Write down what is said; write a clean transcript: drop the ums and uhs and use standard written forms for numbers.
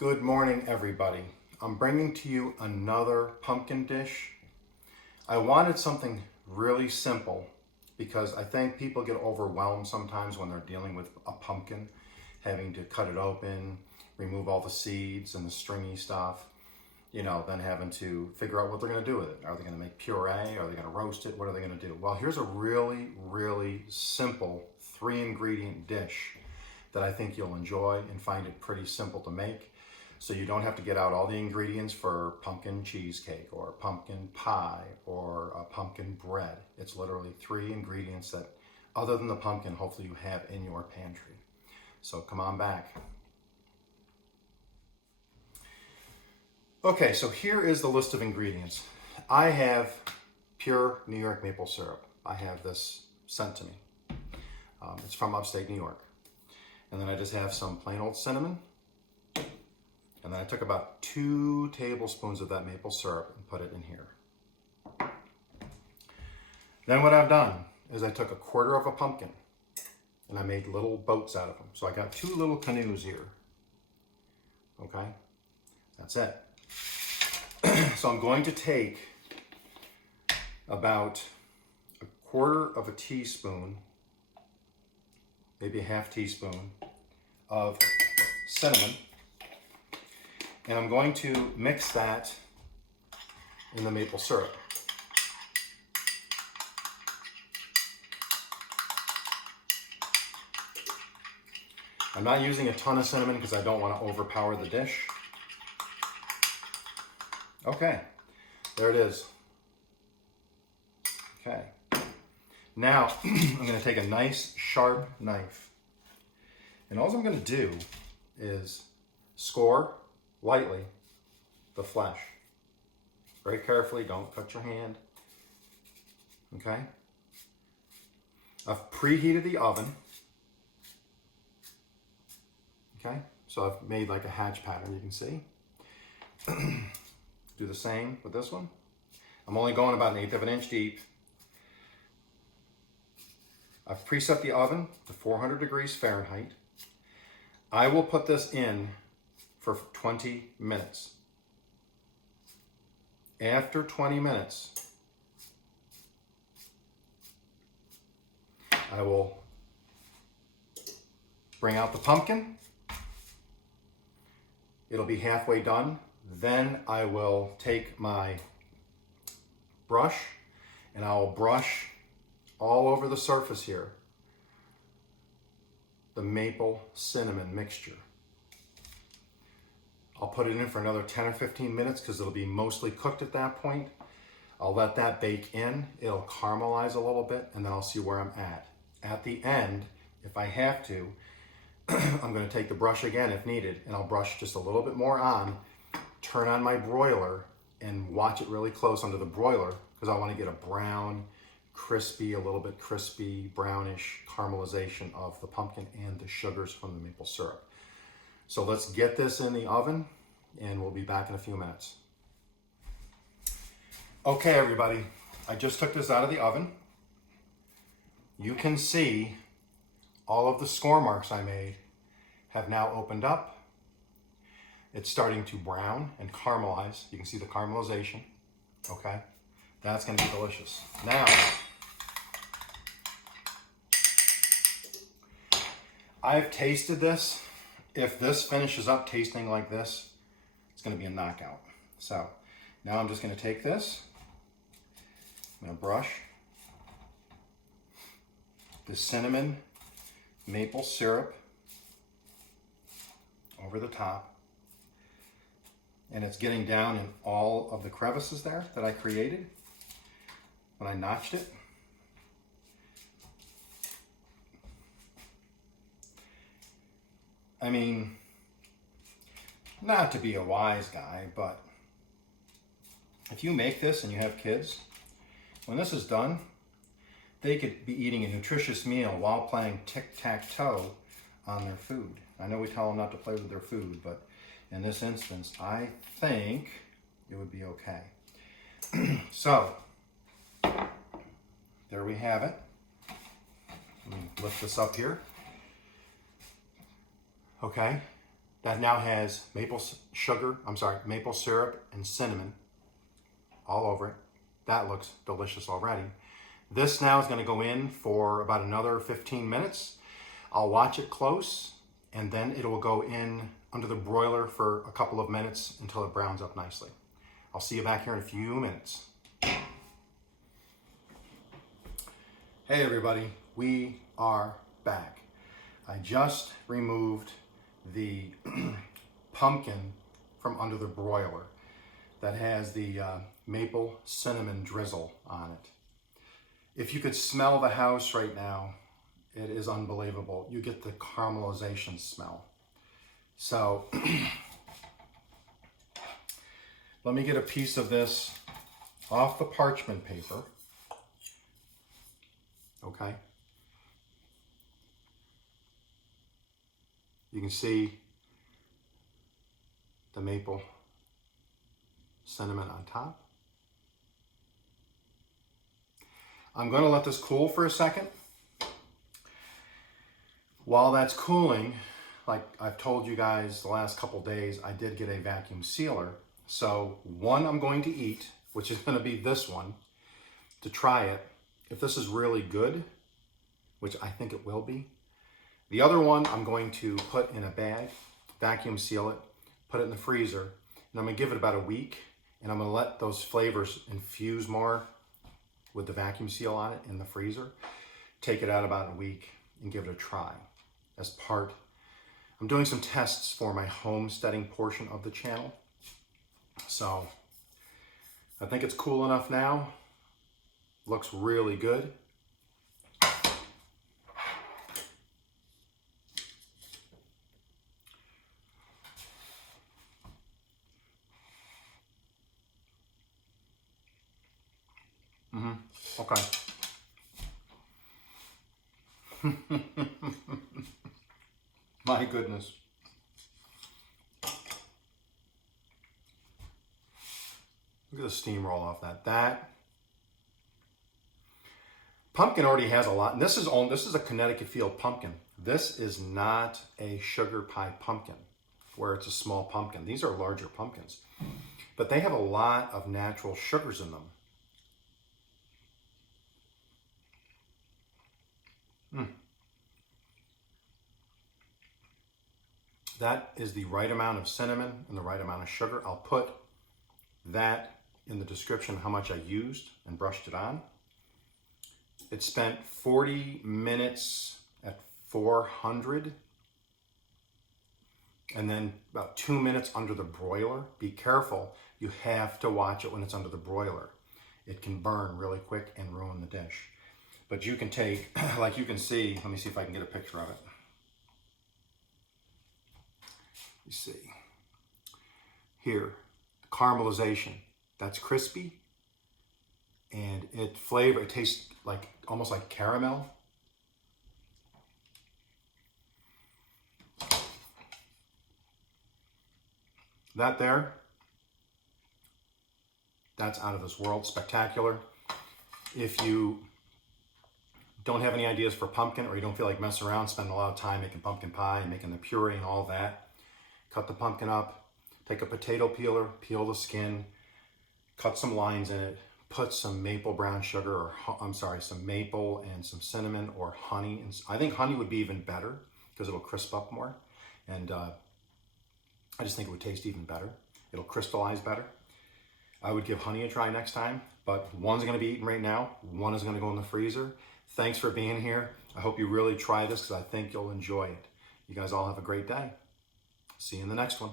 Good morning, everybody. I'm bringing to you another pumpkin dish. I wanted something really simple because I think people get overwhelmed sometimes when they're dealing with a pumpkin, having to cut it open, remove all the seeds and the stringy stuff, then having to figure out what they're going to do with it. Are they going to make puree? Are they going to roast it? What are they going to do? Well, here's a really, really simple 3-ingredient dish that I think you'll enjoy and find it pretty simple to make. So you don't have to get out all the ingredients for pumpkin cheesecake or pumpkin pie or a pumpkin bread. It's literally 3 ingredients that, other than the pumpkin, hopefully you have in your pantry. So come on back. Okay, so here is the list of ingredients. I have pure New York maple syrup. I have this sent to me. It's from upstate New York. And then I just have some plain old cinnamon. And then I took about 2 tablespoons of that maple syrup and put it in here. Then what I've done is I took 1/4 of a pumpkin and I made little boats out of them. So I got 2 little canoes here. Okay, that's it. So I'm going to take about 1/4 of a teaspoon, maybe a 1/2 teaspoon of cinnamon. And I'm going to mix that in the maple syrup. I'm not using a ton of cinnamon because I don't want to overpower the dish. Okay, there it is. Okay, now I'm going to take a nice sharp knife. And all I'm going to do is score lightly the flesh. Very carefully, don't cut your hand. Okay? I've preheated the oven. Okay? So I've made like a hatch pattern, you can see. Do the same with this one. I'm only going about 1/8 of an inch deep. I've preset the oven to 400 degrees Fahrenheit. I will put this in for 20 minutes. After 20 minutes, I will bring out the pumpkin. It'll be halfway done. Then I will take my brush and I'll brush all over the surface here the maple cinnamon mixture. I'll put it in for another 10 or 15 minutes because it'll be mostly cooked at that point. I'll let that bake in. It'll caramelize a little bit and then I'll see where I'm at. At the end, if I have to, I'm going to take the brush again if needed and I'll brush just a little bit more on, turn on my broiler and watch it really close under the broiler because I want to get a brown, crispy, a little bit crispy, brownish caramelization of the pumpkin and the sugars from the maple syrup. So let's get this in the oven and we'll be back in a few minutes. Okay, everybody, I just took this out of the oven. You can see all of the score marks I made have now opened up. It's starting to brown and caramelize. You can see the caramelization, okay? That's gonna be delicious. Now, I've tasted this. If this finishes up tasting like this, it's going to be a knockout. So now I'm just going to take this. I'm going to brush the cinnamon maple syrup over the top. And it's getting down in all of the crevices there that I created when I notched it. I mean, not to be a wise guy, but if you make this and you have kids, when this is done, they could be eating a nutritious meal while playing tic-tac-toe on their food. I know we tell them not to play with their food, but in this instance, I think it would be okay. So, there we have it. Let me lift this up here. Okay, that now has maple syrup and cinnamon all over it. That looks delicious already. This now is going to go in for about another 15 minutes. I'll watch it close, and then it will go in under the broiler for a couple of minutes until it browns up nicely. I'll see you back here in a few minutes. Hey everybody, we are back. I just removed the pumpkin from under the broiler that has the maple cinnamon drizzle on it. If you could smell the house right now, it is unbelievable. You get the caramelization smell. So let me get a piece of this off the parchment paper. Okay. You can see the maple cinnamon on top. I'm going to let this cool for a second. While that's cooling, like I've told you guys the last couple days, I did get a vacuum sealer. So one I'm going to eat, which is going to be this one, to try it. If this is really good, which I think it will be. The other one I'm going to put in a bag, vacuum seal it, put it in the freezer, and I'm going to give it about a week, and I'm going to let those flavors infuse more with the vacuum seal on it in the freezer. Take it out about a week and give it a try. I'm doing some tests for my homesteading portion of the channel. So I think it's cool enough now. Looks really good. Okay. My goodness. Look at the steam roll off that. That pumpkin already has a lot. And this is a Connecticut field pumpkin. This is not a sugar pie pumpkin where it's a small pumpkin. These are larger pumpkins. But they have a lot of natural sugars in them. That is the right amount of cinnamon and the right amount of sugar. I'll put that in the description how much I used and brushed it on. It spent 40 minutes at 400 and then about 2 minutes under the broiler. Be careful, you have to watch it when it's under the broiler. It can burn really quick and ruin the dish. But you can take, like you can see, let me see if I can get a picture of it. You see, here, caramelization, that's crispy, and it tastes like, almost like caramel. That there, that's out of this world, spectacular. If you don't have any ideas for pumpkin, or you don't feel like messing around, spending a lot of time making pumpkin pie and making the puree and all that, cut the pumpkin up, take a potato peeler, peel the skin, cut some lines in it, put some maple brown sugar, or some maple and some cinnamon or honey. And I think honey would be even better because it'll crisp up more. And I just think it would taste even better. It'll crystallize better. I would give honey a try next time, but one's gonna be eaten right now. One is gonna go in the freezer. Thanks for being here. I hope you really try this because I think you'll enjoy it. You guys all have a great day. See you in the next one.